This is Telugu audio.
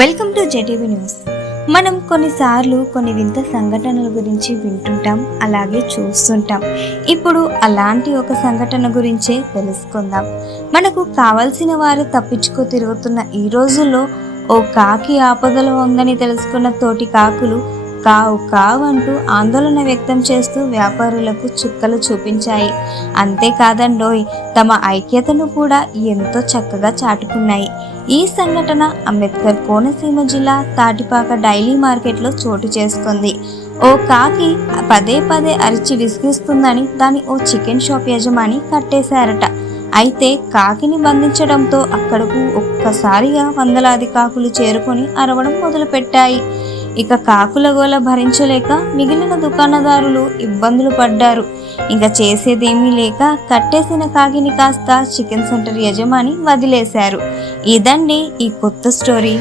Welcome to జెటివి news. మనం కొన్నిసార్లు కొన్ని వింత సంఘటనల గురించి వింటుంటాం, అలాగే చూస్తుంటాం. ఇప్పుడు అలాంటి ఒక సంఘటన గురించే తెలుసుకుందాం. మనకు కావలసిన వారు తప్పించుకు తిరుగుతున్న ఈ రోజుల్లో ఓ కాకి ఆపదలో ఉందని తెలుసుకున్న తోటి కాకులు కావు కావు అంటూ ఆందోళన వ్యక్తం చేస్తూ వ్యాపారులకు చుక్కలు చూపించాయి. అంతేకాదండోయ్, తమ ఐక్యతను కూడా ఎంతో చక్కగా చాటుకున్నాయి. ఈ సంఘటన అంబేద్కర్ కోనసీమ జిల్లా తాటిపాక డైలీ మార్కెట్లో చోటు చేసుకుంది. ఓ కాకి పదే పదే అరిచి విసిగిస్తుందని దాన్ని ఓ చికెన్ షాప్ యజమాని కట్టేశారట. అయితే కాకిని బంధించడంతో అక్కడకు ఒక్కసారిగా వందలాది కాకులు చేరుకొని అరవడం మొదలుపెట్టాయి. ఇక కాకుల గోల భరించలేక మిగిలిన దుకాణదారులు ఇబ్బందులు పడ్డారు. ఇంకా చేసేదేమీ లేక కట్టేసిన కాకిని కాస్త చికెన్ సెంటర్ యజమాని వదిలేశారు. ఇదండి ఈ కొత్త స్టోరీ.